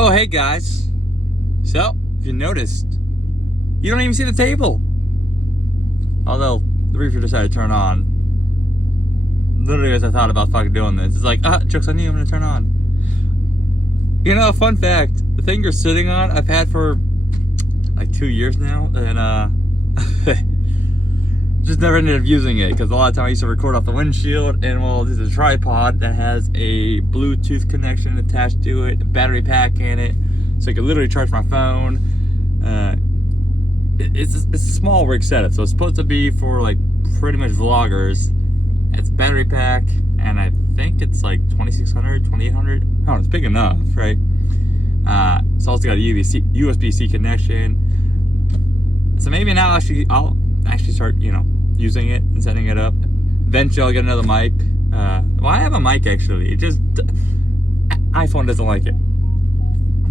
Oh, hey guys. So, if you noticed, you don't even see the table. Although, the reefer decided to turn on. Literally as I thought about fucking doing this. It's like, joke's on you, I'm gonna turn on. You know, fun fact, the thing you're sitting on, I've had for like 2 years now, and just never ended up using it, because a lot of time I used to record off the windshield, and well, this is a tripod that has a Bluetooth connection attached to it, a battery pack in it, so I could literally charge my phone. It's a small rig setup, so it's supposed to be for like pretty much vloggers. It's battery pack, and I think it's like 2600, 2800. Oh, it's big enough, right? It's also got a USB-C connection. So maybe now I'll actually start, using it and setting it up. Eventually I'll get another mic. Well, I have a mic actually. It just iPhone doesn't like it.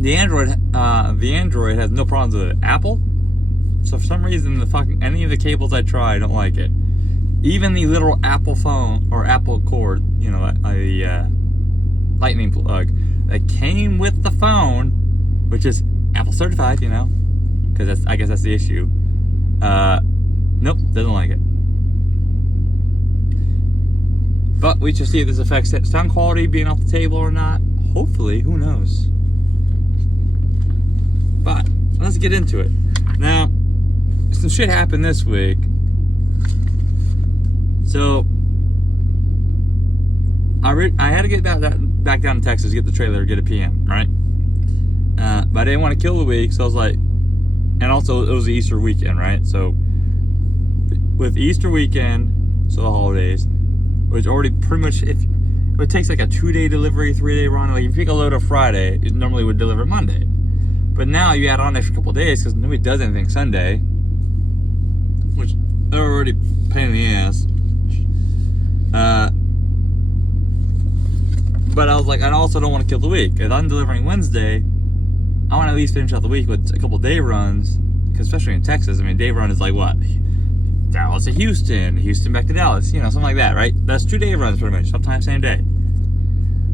The Android has no problems with it. Apple, so for some reason any of the cables I try, I don't like it. Even the literal Apple phone or Apple cord, a lightning plug that came with the phone, which is Apple certified, because I guess that's the issue. Nope, doesn't like it. But we shall see if this affects sound quality being off the table or not. Hopefully, who knows. But let's get into it. Now, some shit happened this week. So I had to get back down to Texas, get the trailer, get a PM, right? But I didn't want to kill the week, so I was like, and also it was the Easter weekend, right? So with Easter weekend, so the holidays, which already pretty much, if it takes like a 2-day delivery, 3-day run, like if you pick a load on Friday, it normally would deliver Monday. But now you add on an extra couple days because nobody does anything Sunday, which they're already pain in the ass. But I was like, I also don't want to kill the week. If I'm delivering Wednesday, I want to at least finish out the week with a couple day runs, because especially in Texas, day run is like what? Dallas to Houston, Houston back to Dallas, something like that, right? That's 2-day runs pretty much, sometimes same day.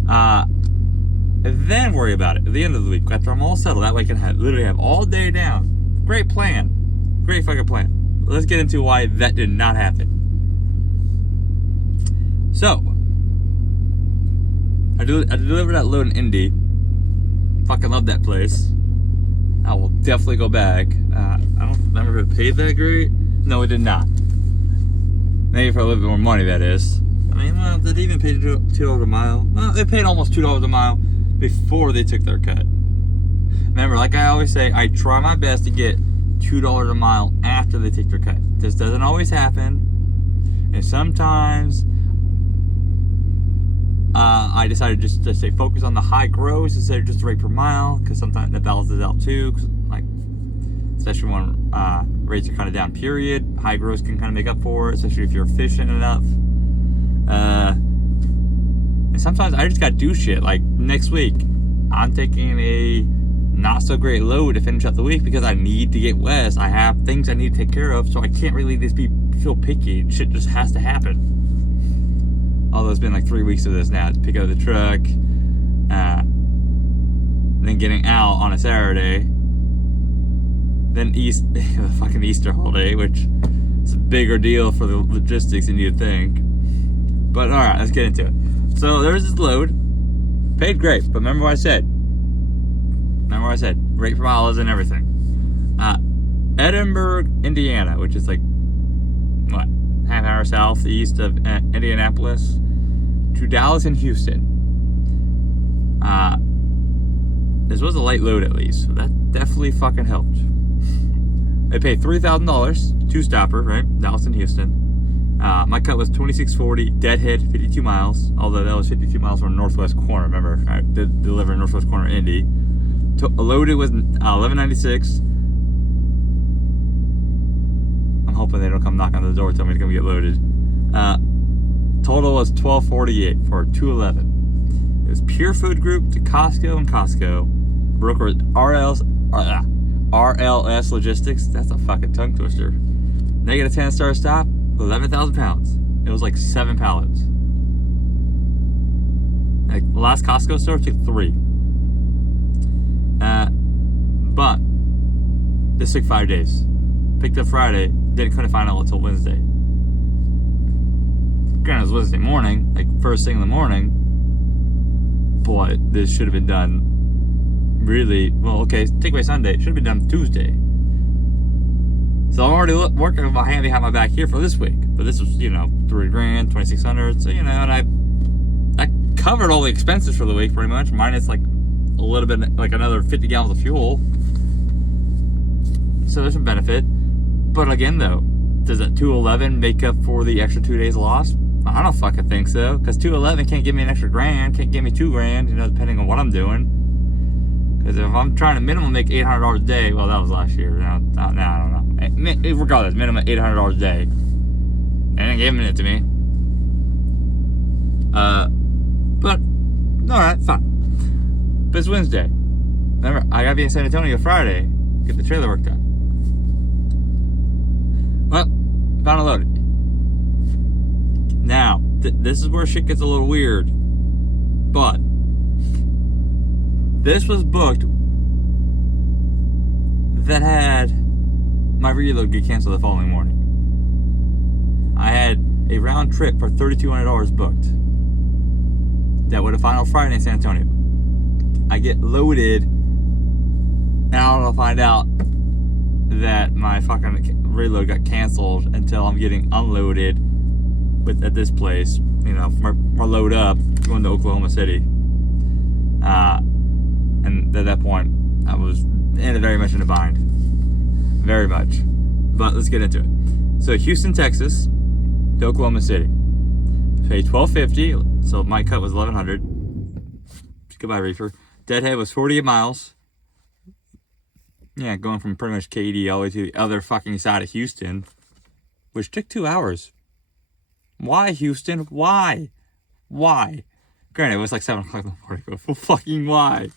And then worry about it at the end of the week after I'm all settled. That way I can literally have all day down. Great plan. Great fucking plan. Let's get into why that did not happen. So, I delivered that load in Indy. Fucking love that place. I will definitely go back. I don't remember if it paid that great. No, it did not. Maybe for a little bit more money, that is. Did they even pay $2 a mile? Well, they paid almost $2 a mile before they took their cut. Remember, like I always say, I try my best to get $2 a mile after they take their cut. This doesn't always happen. And sometimes I decided just to stay focused on the high gross instead of just the rate per mile, because sometimes that balances out too, especially when rates are kind of down, period. High gross can kind of make up for it, especially if you're efficient enough. And sometimes I just gotta do shit. Like next week, I'm taking a not so great load to finish out the week because I need to get west. I have things I need to take care of, so I can't really just feel picky. Shit just has to happen. Although it's been like 3 weeks of this now, to pick up the truck, then getting out on a Saturday, then the fucking Easter holiday, which is a bigger deal for the logistics than you'd think. But alright, let's get into it. So there's this load, paid great, but remember what I said. Rate per mile and everything. Edinburgh, Indiana, which is like, what, half hour southeast of Indianapolis, to Dallas and Houston. This was a light load at least, so that definitely fucking helped. They paid $3,000, 2-stopper, right? Dallas and Houston. My cut was 2640, deadhead, 52 miles, although that was 52 miles from northwest corner, remember? I did deliver northwest corner Indy. Loaded was 1196. I'm hoping they don't come knock on the door and tell me it's gonna get loaded. Total was 1248 for 211. It was Pure Food Group to Costco and Costco. Broker RLS Logistics. That's a fucking tongue twister. Negative 10-star stop, 11,000 pounds. It was like 7 pallets. Like the last Costco store took 3. This took 5 days. Picked up Friday, couldn't find out until Wednesday. Granted, it was Wednesday morning, like first thing in the morning, but this should have been done really, well, okay, take away Sunday, it should have been done Tuesday. So I'm already working with my hand behind my back here for this week, but this was, $3,000, 2,600, so, and I covered all the expenses for the week pretty much, minus like a little bit, like another 50 gallons of fuel. So there's some benefit. But again, though, does that 211 make up for the extra 2 days lost? I don't fucking think so, because 211 can't give me an extra grand, can't give me $2,000, depending on what I'm doing. Because if I'm trying to minimum make $800 a day, well, that was last year. Now I don't know. Regardless, minimum $800 a day. They ain't giving it to me. But alright, fine. But it's Wednesday. Remember, I gotta be in San Antonio Friday, get the trailer work done. Well, found it loaded. Now, this is where shit gets a little weird. But this was booked that had my reload get canceled the following morning. I had a round trip for $3,200 booked. That would have final Friday in San Antonio. I get loaded, and I don't find out that my fucking reload got canceled until I'm getting unloaded at this place. My load up, going to Oklahoma City. And at that point, I was very much in a bind. Very much. But let's get into it. So Houston, Texas, to Oklahoma City. Paid $1,250, so my cut was $1,100. Goodbye, reefer. Deadhead was 48 miles. Yeah, going from pretty much KD all the way to the other fucking side of Houston, which took 2 hours. Why, Houston? Why? Granted, it was like 7 o'clock in the morning, but fucking why?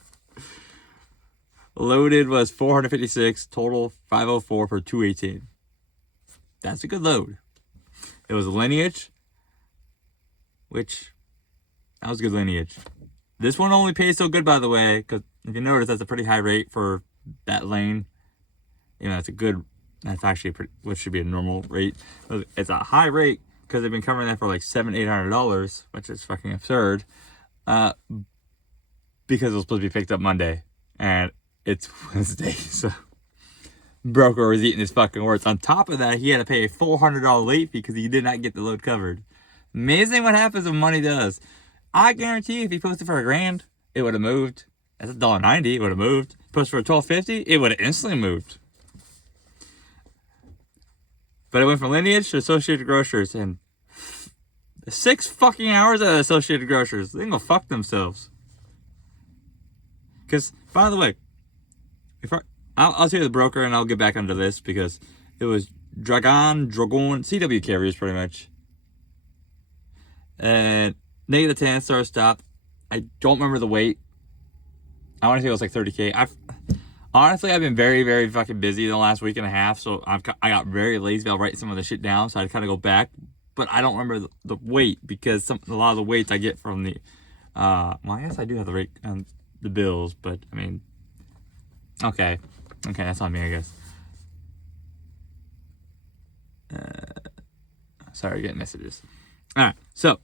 Loaded was 456, total 504 for 218. That's a good load. It was a Lineage, which, that was a good Lineage. This one only pays so good, by the way, because if you notice, that's a pretty high rate for that lane. That's actually what should be a normal rate. It's a high rate because they've been covering that for like $700-800, which is fucking absurd. Because it was supposed to be picked up Monday, and it's Wednesday, so broker was eating his fucking words. On top of that, he had to pay a $400 late fee because he did not get the load covered. Amazing what happens when money does. I guarantee if he posted for $1,000, it would have moved. That's $1.90, it would have moved. Posted for $12.50, it would have instantly moved. But it went from Lineage to Associated Grocers, and 6 fucking hours at Associated Grocers. They can go fuck themselves. Because, by the way, I'll tell you the broker, and I'll get back onto this, because it was Dragon, CW carriers, pretty much. And negative 10 star stop. I don't remember the weight. I want to say it was like 30K. Honestly, I've been very, very fucking busy the last week and a half, so I got very lazy about writing some of the shit down, so I kind of go back. But I don't remember the weight, because a lot of the weights I get from the, well, I guess I do have the rate on the bills, but I mean, okay, that's on me, I guess. Sorry, getting messages. All right, so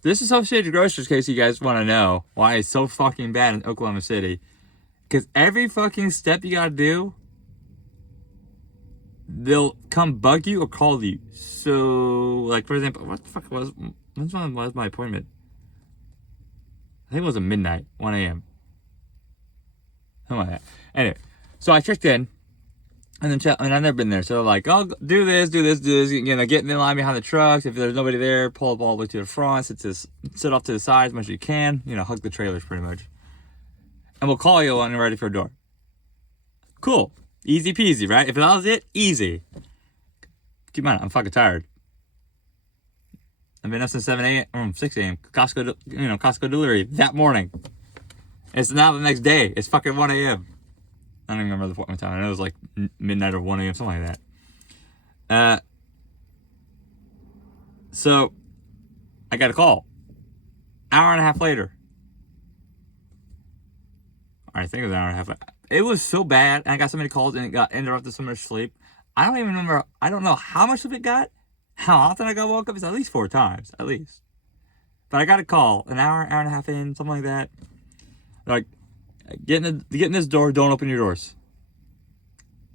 this Associated Grocers, in case you guys want to know why it's so fucking bad in Oklahoma City. Because every fucking step you gotta do, they'll come bug you or call you. So, like, for example, what the fuck was my appointment? I think it was at midnight, 1 a.m. Something like that. Anyway, so I checked in, and then I've never been there. So they're like, oh, do this. Get in the line behind the trucks. If there's nobody there, pull up all the way to the front. Sit off to the side as much as you can. Hug the trailers pretty much. And we'll call you when you're ready for a door. Cool. Easy peasy, right? If that was it, easy. Keep in mind, I'm fucking tired. I've been up since 6 a.m. Costco delivery that morning. It's now the next day. It's fucking 1 a.m. I don't even remember the appointment time. I know it was like midnight or 1 a.m., something like that. So, I got a call. Hour and a half later. I think it was an hour and a half. it was so bad, and I got so many calls, and it got interrupted so much sleep. I don't even remember. I don't know how much of it got. How often I got woke up? It's at least 4 times, at least. But I got a call an hour and a half in, something like that. Like, get in this door. Don't open your doors.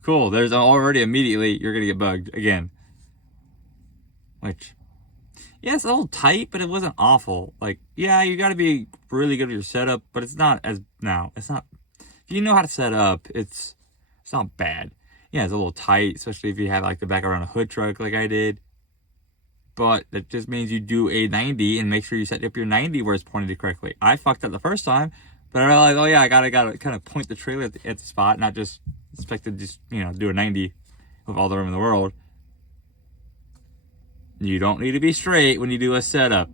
Cool. There's already immediately you're gonna get bugged again. Which, yeah, it's a little tight, but it wasn't awful. Like, yeah, you got to be really good with your setup, but it's not as now. It's not. If you know how to set up, it's not bad. Yeah, it's a little tight, especially if you have like the back around a hood truck like I did. But that just means you do a 90 and make sure you set up your 90 where it's pointed correctly. I fucked up the first time, but I realized, oh yeah, I gotta kind of point the trailer at the spot, not just expect to just do a 90 with all the room in the world. You don't need to be straight when you do a setup.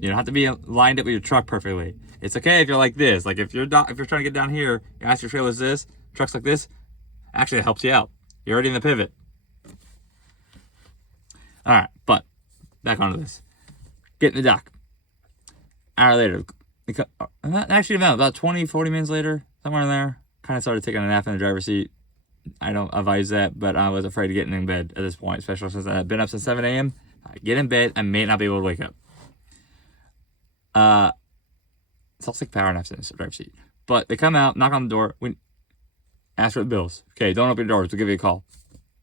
You don't have to be lined up with your truck perfectly. It's okay if you're like this. Like if you're trying to get down here, you ask your trailer's this, truck's like this. Actually, it helps you out. You're already in the pivot. All right, but back onto this. Get in the dock. Hour later. Actually, about 20, 40 minutes later, somewhere in there, kind of started taking a nap in the driver's seat. I don't advise that, but I was afraid of getting in bed at this point, especially since I've been up since 7 a.m. I get in bed, I may not be able to wake up. It's all 6 power naps in the driver's seat. But they come out, knock on the door, ask for the bills. Okay, don't open the doors, we'll give you a call.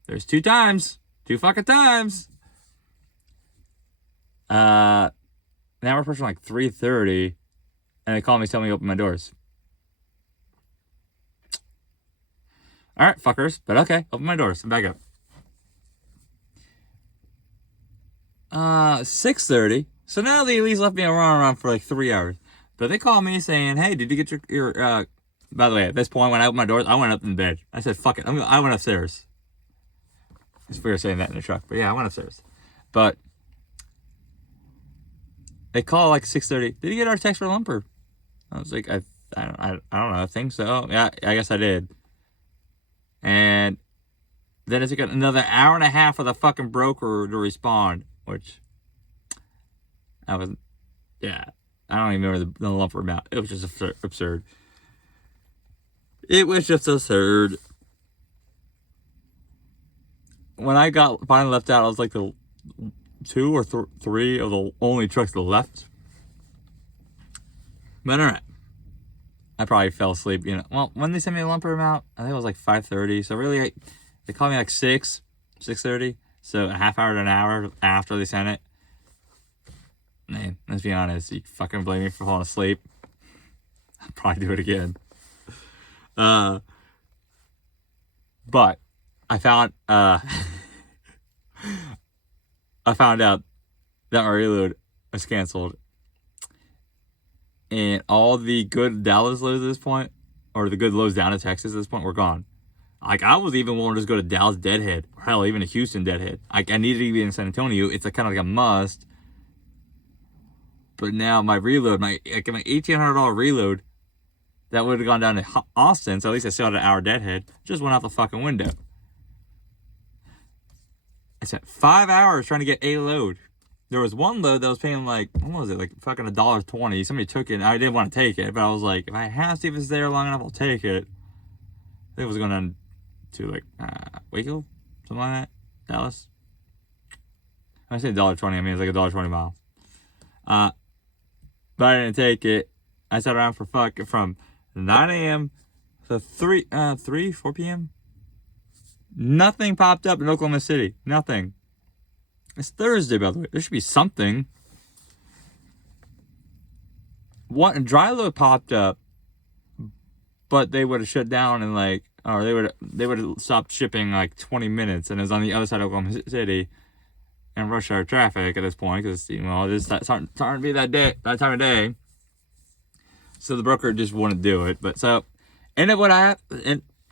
There's 2 fucking times. Now we're approaching like 3:30, and they call me, tell me to open my doors. All right, fuckers, but okay, open my doors and back up. 6:30. So now they at least left me around for like 3 hours. But they called me saying, "Hey, did you get your By the way, at this point when I opened my doors, I went up in bed. I said, "Fuck it," I went upstairs. It's weird saying that in the truck, but yeah, I went upstairs. But they call like 6:30. Did you get our text for lumper? I was like, I don't know. I think so. Yeah, I guess I did. And then it took another hour and a half for the fucking broker to respond, which I don't even remember the lumper amount. It was just absurd. It was just absurd. When I got finally left out, I was like the 2 or 3 of the only trucks that left. But alright. I probably fell asleep, Well, when they sent me the lumper amount, I think it was like 5:30. So really, they called me like 6:30. So a half hour to an hour after they sent it. Man, let's be honest. You fucking blame me for falling asleep. I'll probably do it again. But I found out that my reload was canceled. And all the good Dallas loads at this point, or the good loads down to Texas at this point, were gone. Like, I was even willing to just go to Dallas Deadhead, or hell, even to Houston Deadhead. Like, I needed to be in San Antonio. It's kind of like a must. But now my reload, my $1,800 reload, that would have gone down to Austin, so at least I still had an hour Deadhead, just went out the fucking window. I spent 5 hours trying to get a load. There was one load that was paying like, what was it, like fucking $1.20. Somebody took it, and I didn't want to take it, but I was like, if I have to see if it's there long enough, I'll take it. I think it was going on to like Waco, something like that, Dallas. I say $1.20, I mean it's like $1.20 miles. But I didn't take it. I sat around from 9 a.m. to 4 p.m. Nothing popped up in Oklahoma City. Nothing. It's Thursday, by the way. There should be something. What dry load popped up, but they would have shut down in like, or they would have stopped shipping like 20 minutes, and it was on the other side of Oklahoma City, and rush hour traffic at this point because it's starting to be that time of day. So the broker just wouldn't do it. But so,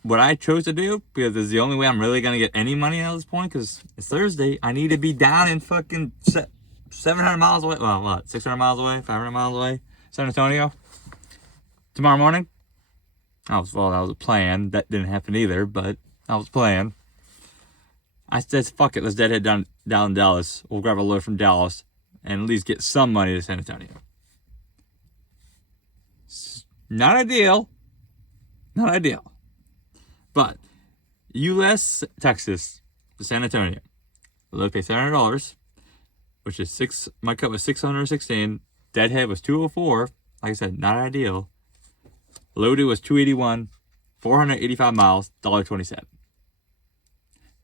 what I chose to do, because it's the only way I'm really going to get any money at this point, because it's Thursday, I need to be down in fucking 700 miles away. Well, what? 600 miles away? 500 miles away? San Antonio? Tomorrow morning? That was a plan. That didn't happen either, but that was a plan. I said, fuck it, let's deadhead down in Dallas. We'll grab a load from Dallas and at least get some money to San Antonio. Not ideal. Not ideal. But U.S. Texas to San Antonio. Load pay $700, which is my cut was 616. Deadhead was 204. Like I said, not ideal. Loaded was 281. 485 miles, $1.27.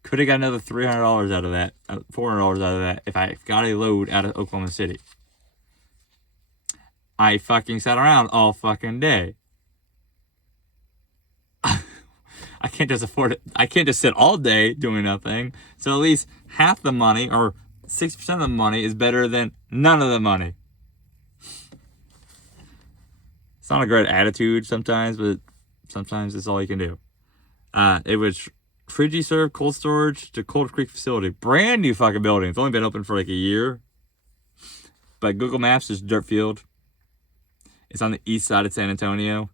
Could have got another $300 out of that, $400 out of that if I got a load out of Oklahoma City. I fucking sat around all fucking day. I can't just afford it. I can't just sit all day doing nothing. So at least half the money or 6% of the money is better than none of the money. It's not a great attitude sometimes, but sometimes it's all you can do. It was Frigi-Serve cold storage to Cold Creek facility. Brand new fucking building. It's only been open for like a year. But Google Maps is dirt field. It's on the east side of San Antonio.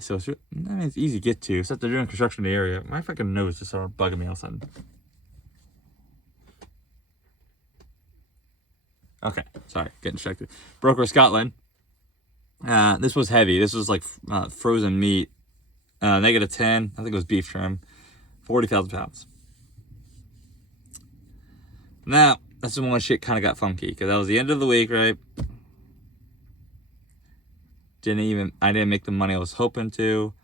So it's easy to get to. Except they're doing construction in the area. My fucking nose just started bugging me all of a sudden. Okay, sorry, getting distracted. Broker Scotland. This was heavy. This was like frozen meat. -10. I think it was beef trim. 40,000 pounds. Now, that's when shit kind of got funky. Because that was the end of the week, right? I didn't make the money I was hoping to.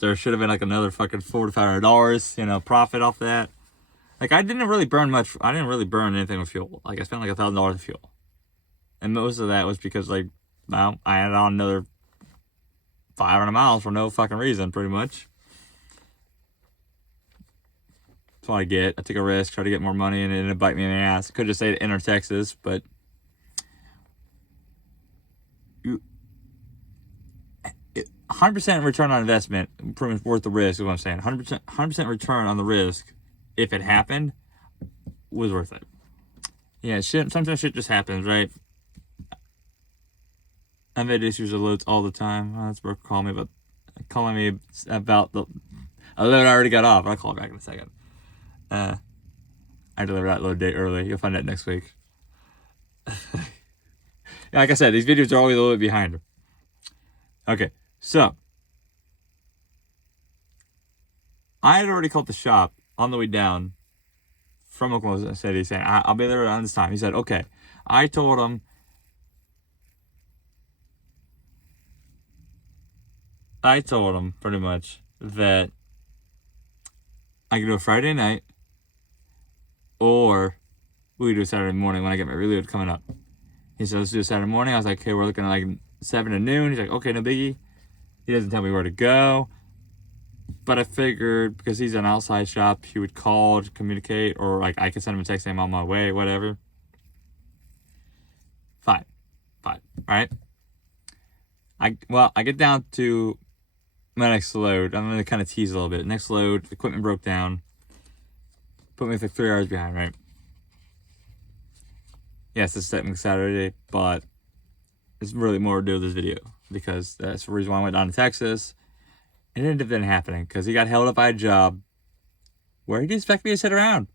There should have been like another fucking $400 to $500, profit off that. Like, I didn't really burn much. I didn't really burn anything with fuel. Like, I spent like $1,000 of fuel. And most of that was because, like, well, I added on another 500 miles for no fucking reason, pretty much. That's what I get. I took a risk, tried to get more money, and it ended up biting me in the ass. I could just say to enter Texas, but 100% return on investment, pretty much worth the risk is what I'm saying. 100% return on the risk, if it happened, was worth it. Yeah, sometimes shit just happens, right? I've had issues with loads all the time. That's Brooke calling me about the load I already got off. I'll call back in a second. I delivered that load day early. You'll find that next week. Like I said, these videos are always a little bit behind. Okay, so I had already called the shop on the way down from Oklahoma City saying, I'll be there around this time. He said, okay. I told him pretty much that I could do a Friday night or we could do a Saturday morning when I get my reload coming up. He said, let's do a Saturday morning. I was like, okay, we're looking at like 7 to noon. He's like, okay, no biggie. He doesn't tell me where to go. But I figured because he's an outside shop, he would call to communicate, or like I could send him a text saying I'm on my way, whatever. Fine. Right? I get down to my next load. I'm going to kind of tease a little bit. Next load, equipment broke down. Put me like 3 hours behind, right? Yes, it's technically Saturday, but there's really more to do with this video because that's the reason why I went down to Texas. It ended up then happening because he got held up by a job where he didn't expect me to sit around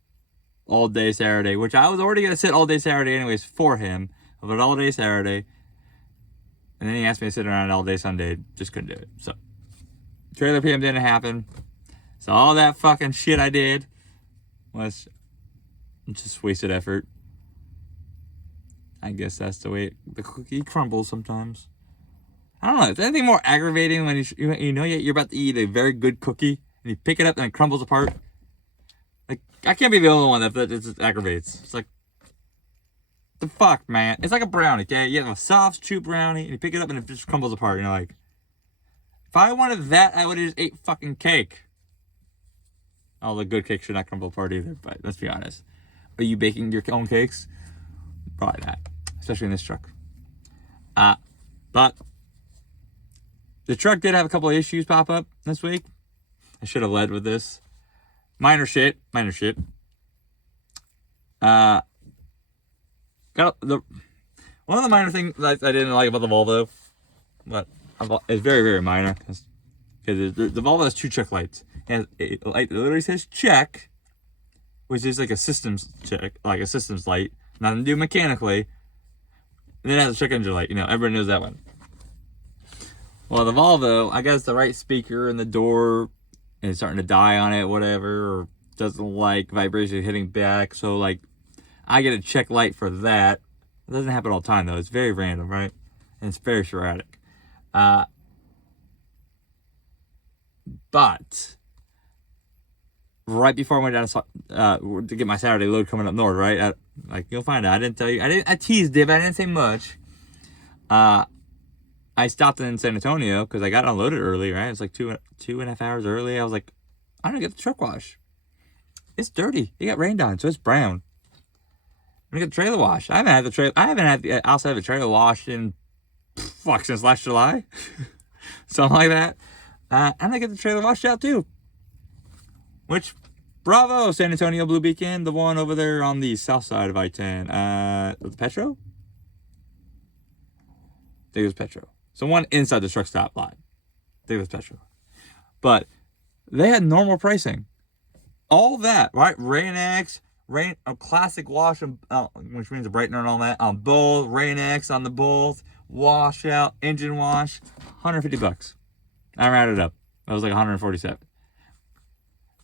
all day Saturday, which I was already going to sit all day Saturday anyways for him, but all day Saturday. And then he asked me to sit around all day Sunday. Just couldn't do it. So, trailer PM didn't happen. So, all that fucking shit I did was just wasted effort. I guess that's the way the cookie crumbles sometimes. I don't know. Is there anything more aggravating when you're about to eat a very good cookie and you pick it up and it crumbles apart? Like, I can't be the only one that it aggravates. It's like, the fuck, man? It's like a brownie, okay? You have a soft, chew brownie and you pick it up and it just crumbles apart. You're like, if I wanted that, I would have just ate fucking cake. All the good cakes should not crumble apart either, but let's be honest. Are you baking your own cakes? Probably not. Especially in this truck. But the truck did have a couple of issues pop up this week. I should have led with this. Minor shit. Got one of the minor things that I didn't like about the Volvo, but it's very, very minor because the Volvo has 2 check lights. And it literally says check, which is like a systems check, like a systems light. Nothing to do mechanically. And then it has a check engine light. Everybody knows that one. Well, the Volvo, I guess the right speaker in the door is starting to die on it, whatever, or doesn't like vibration hitting back. So, like, I get a check light for that. It doesn't happen all the time, though. It's very random, right? And it's very sporadic. But right before I went down to get my Saturday load coming up north, right? Like, you'll find out. I didn't tell you. I teased it, but I didn't say much. I stopped in San Antonio because I got unloaded early, right? It was like two and a half hours early. I was like, I'm gonna get the truck wash. It's dirty. It got rained on, so it's brown. I'm gonna get the trailer wash. I haven't had the outside of a trailer washed in since last July, something like that. I'm gonna get the trailer washed out too. Which, bravo, San Antonio Blue Beacon, the one over there on the south side of I-10. The Petro? I think it was Petro. So one inside the truck stop lot. I think it was Petro. But they had normal pricing. All that, right? Rain-X, a classic wash, which means a brightener and all that, on both. Rain-X on the both. Washout, engine wash, $150. I rounded up. That was like 147.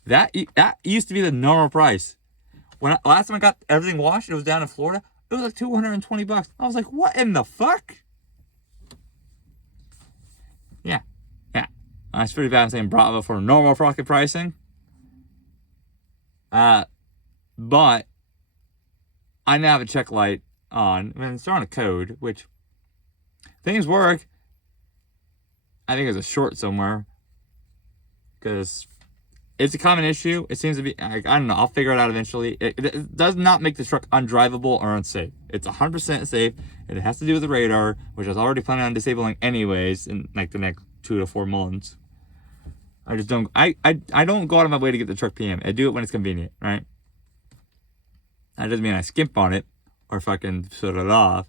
That used to be the normal price. Last time I got everything washed, it was down in Florida. It was like $220. I was like, what in the fuck? Yeah. It's pretty bad. I'm saying bravo for normal fucking pricing. But I now have a check light on. I mean, it's on a code, which things work. I think there's a short somewhere because it's a common issue. It seems to be. I don't know. I'll figure it out eventually. It does not make the truck undrivable or unsafe. It's 100% safe. And it has to do with the radar, which I was already planning on disabling anyways in like the next 2 to 4 months. I just don't. I don't go out of my way to get the truck PM. I do it when it's convenient, right? That doesn't mean I skimp on it or fucking shut it off.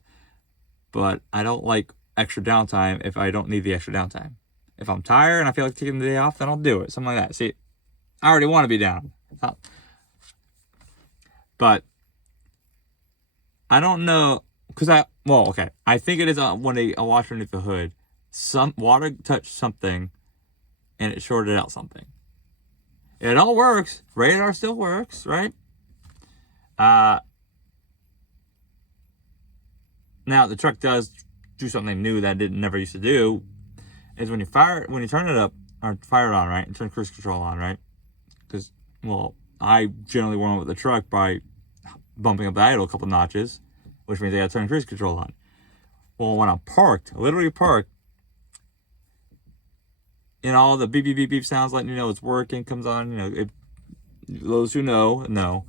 But I don't like extra downtime if I don't need the extra downtime. If I'm tired and I feel like taking the day off, then I'll do it. Something like that. See, I already want to be down. But I don't know. I think it is when a washer underneath the hood. Some water touched something and it shorted out something. It all works. Radar still works, right? Now the truck does do something new that it never used to do. Is when you turn it up or fire it on, right, and turn cruise control on, right? Because I generally warm up the truck by bumping up the idle a couple notches, which means I got to turn cruise control on. Well, when I'm parked, literally parked, and all the beep beep beep beep sounds letting you know it's working comes on. Those who know.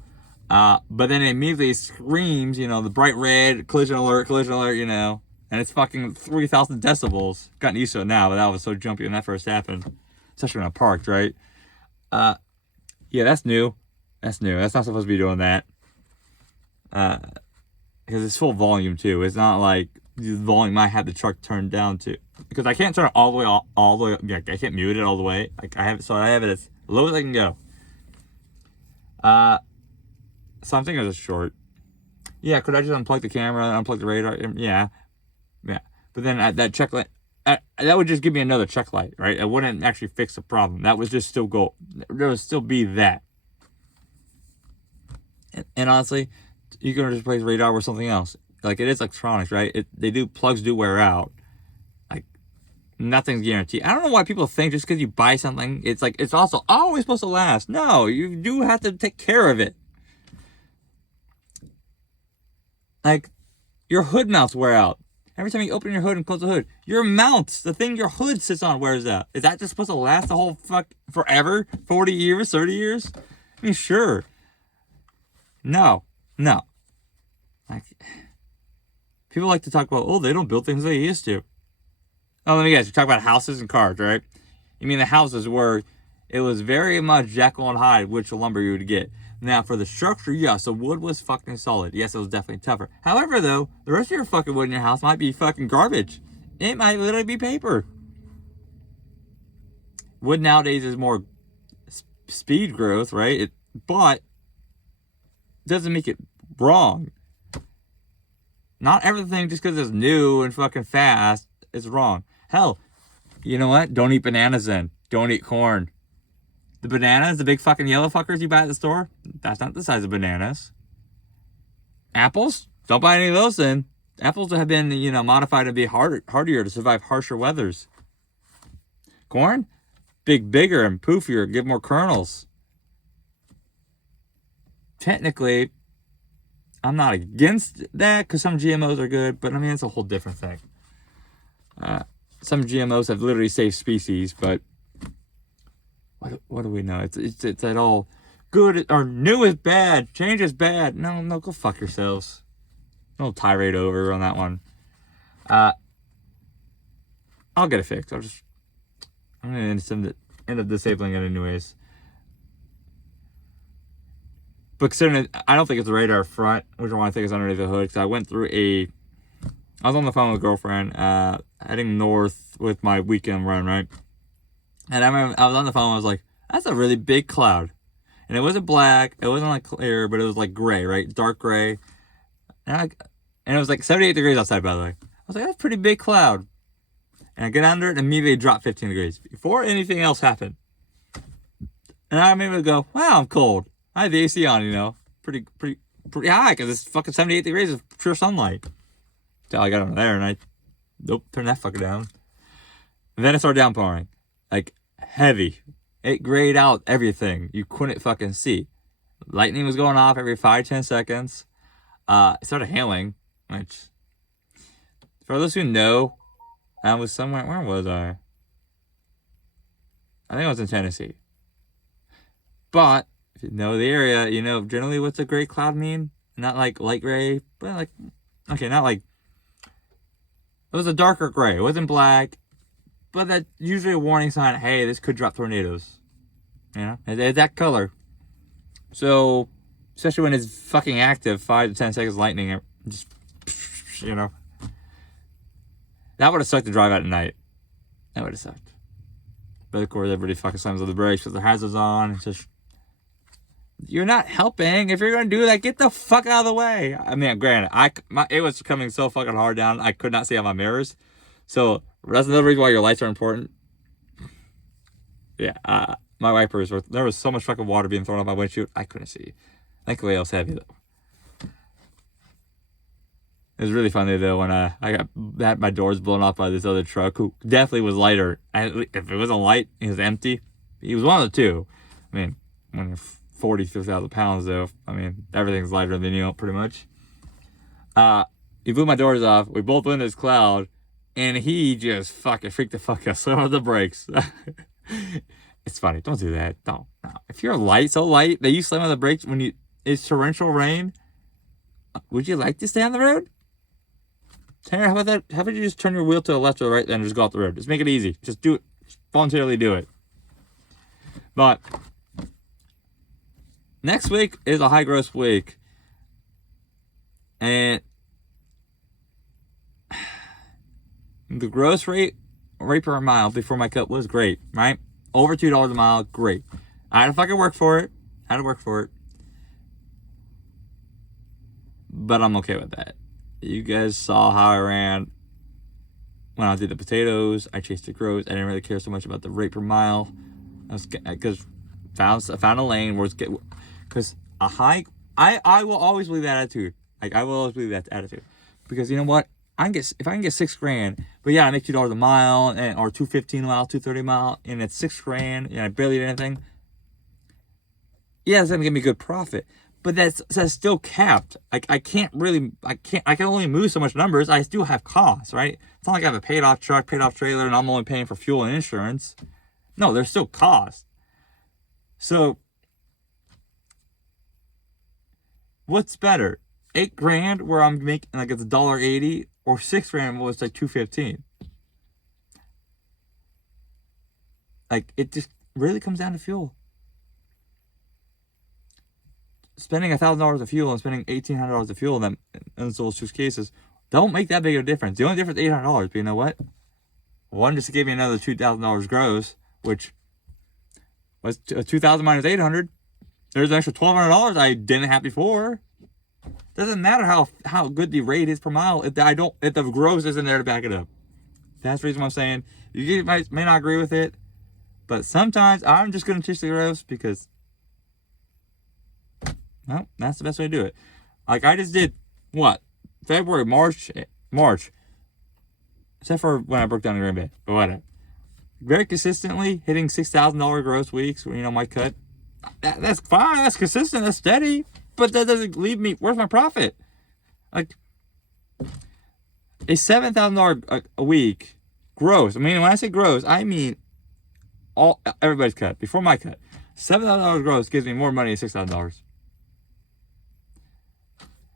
But then it immediately screams, the bright red, collision alert, and it's fucking 3,000 decibels. Gotten used to it now, but that was so jumpy when that first happened. Especially when I parked, right? Yeah, that's new. That's not supposed to be doing that. Because it's full volume too. It's not like the volume I had the truck turned down to. Because I can't turn it all the way. Yeah, I can't mute it all the way. Like I have it as low as I can go. So I'm thinking it was short. Yeah, could I just unplug the camera, unplug the radar? Yeah. But then that check light, that would just give me another check light, right? It wouldn't actually fix the problem. That would just still go. There would still be that. And honestly, you can just replace radar with something else. Like it is electronics, right? Plugs do wear out. Like nothing's guaranteed. I don't know why people think just because you buy something, it's like it's also always supposed to last. No, you do have to take care of it. Like, your hood mounts wear out. Every time you open your hood and close the hood, your mounts, the thing your hood sits on, wears out. Is that just supposed to last the whole forever? 40 years, 30 years? I mean, sure. No. Like, people like to talk about, they don't build things like they used to. Oh, let me guess, you talk about houses and cars, right? You mean the houses where it was very much Jekyll and Hyde which lumber you would get. Now, for the structure, yes, the wood was fucking solid. Yes, it was definitely tougher. However, though, the rest of your fucking wood in your house might be fucking garbage. It might literally be paper. Wood nowadays is more speed growth, right? But it doesn't make it wrong. Not everything, just because it's new and fucking fast, is wrong. Hell, You know what? Don't eat bananas then. Don't eat corn. The bananas, the big fucking yellow fuckers you buy at the store, that's not the size of bananas. Apples? Don't buy any of those then. Apples have been, modified to be hardier to survive harsher weathers. Corn? Bigger and poofier, give more kernels. Technically, I'm not against that because some GMOs are good, but I mean, it's a whole different thing. Some GMOs have literally saved species, but what do we know? It's at all good or new is bad, change is bad. No, go fuck yourselves. No tirade over on that one. I'll get it fixed. I'm gonna end up disabling it anyways. But considering I don't think it's the radar front, which one I think is underneath the hood, because I went through I was on the phone with a girlfriend, heading north with my weekend run, right? And I remember I was on the phone, I was like, that's a really big cloud. And it wasn't black, it wasn't like clear, but it was like gray, right? Dark gray. And it was like 78 degrees outside, by the way. I was like, that's a pretty big cloud. And I get under it and immediately drop 15 degrees before anything else happened. And I'm able to go, wow, I'm cold. I have the AC on, pretty high because it's fucking 78 degrees of pure sunlight. Until I got over there and I turned that fucker down. And then it started downpouring. Like, heavy. It grayed out everything. You couldn't fucking see. Lightning was going off every 5-10 seconds. It started hailing, which, for those who know, I was somewhere, where was I? I think I was in Tennessee. But, if you know the area, generally what's a gray cloud mean? Not like light gray, but like, okay, not like, it was a darker gray. It wasn't black, but that's usually a warning sign, hey, this could drop tornadoes. It's that color. So, especially when it's fucking active, 5 to 10 seconds lightning, just, That would have sucked to drive out at night. That would have sucked. But of course, everybody fucking slams on the brakes with their hazards on. It's just, you're not helping. If you're going to do that, get the fuck out of the way. I mean, granted, it was coming so fucking hard down, I could not see out my mirrors. So, that's another reason why your lights are important. Yeah, my wipers there was so much fucking water being thrown off my windshield, I couldn't see. Thankfully, I was heavy, though. It was really funny, though, when I had my doors blown off by this other truck, who definitely was lighter. If it wasn't light, he was empty. He was one of the two. I mean, when you're 40,000 pounds, though, I mean, everything's lighter than you, pretty much. He blew my doors off. We both went in this cloud, and he just fucking freaked the fuck out. Slammed on the brakes. It's funny. Don't do that. No. If you're so light that you slam on the brakes when it's torrential rain, would you like to stay on the road? Tanner, how about that? How about you just turn your wheel to the left or the right and just go off the road? Just make it easy. Just do it. Just voluntarily do it. But next week is a high gross week. And the gross rate per mile before my cut was great, right? Over $2 a mile, great. I had to fucking work for it. But I'm okay with that. You guys saw how I ran when I did the potatoes. I chased the grows. I didn't really care so much about the rate per mile. I found a lane where it's because a high. I will always believe that attitude. Like, I will always believe that attitude, because you know what? If I can get $6,000, but yeah, I make $2 a mile or $2.15 a mile, $2.30 a mile, and it's $6,000, and I barely did anything. Yeah, it's gonna give me good profit. But that's still capped. I can only move so much numbers. I still have costs, right? It's not like I have a paid off truck, paid off trailer, and I'm only paying for fuel and insurance. No, there's still costs. So, what's better? $8,000 where I'm making like it's $1.80, or $6,000 where it's like $2.15. Like, it just really comes down to fuel. Spending $1,000 of fuel and spending $1,800 of fuel in those two cases don't make that big of a difference. The only difference is $800. But you know what? One just gave me another $2,000 gross, which was $2,000 minus $800. There's an extra $1,200 I didn't have before. Doesn't matter how good the rate is per mile if the gross isn't there to back it up. That's the reason why I'm saying you may not agree with it, but sometimes I'm just going to teach the gross because, well, that's the best way to do it. Like I just did, what? February, March, except for when I broke down the Green Bay, but whatever. Very consistently hitting $6,000 gross weeks, you know, my cut. That's fine, that's consistent, that's steady, but that doesn't leave me, where's my profit? Like, a $7,000 a week gross. I mean, when I say gross, I mean everybody's cut, before my cut. $7,000 gross gives me more money than $6,000.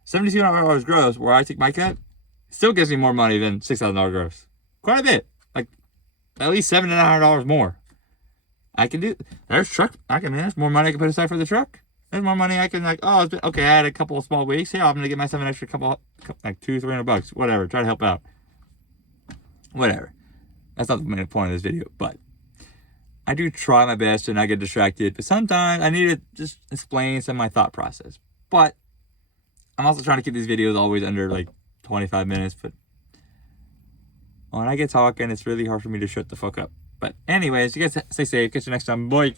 $7,200 gross, where I take my cut, still gives me more money than $6,000 gross. Quite a bit. Like, at least $7,900 more. I can do, there's more money I can put aside for the truck. There's more money I can, like, oh, okay, I had a couple of small weeks. Yeah, I'm going to get myself an extra couple, like $200-$300. Whatever, try to help out. Whatever. That's not the main point of this video, but I do try my best to not get distracted. But sometimes I need to just explain some of my thought process. But I'm also trying to keep these videos always under, like, 25 minutes. But when I get talking, it's really hard for me to shut the fuck up. But anyways, you guys stay safe. Catch you next time. Bye.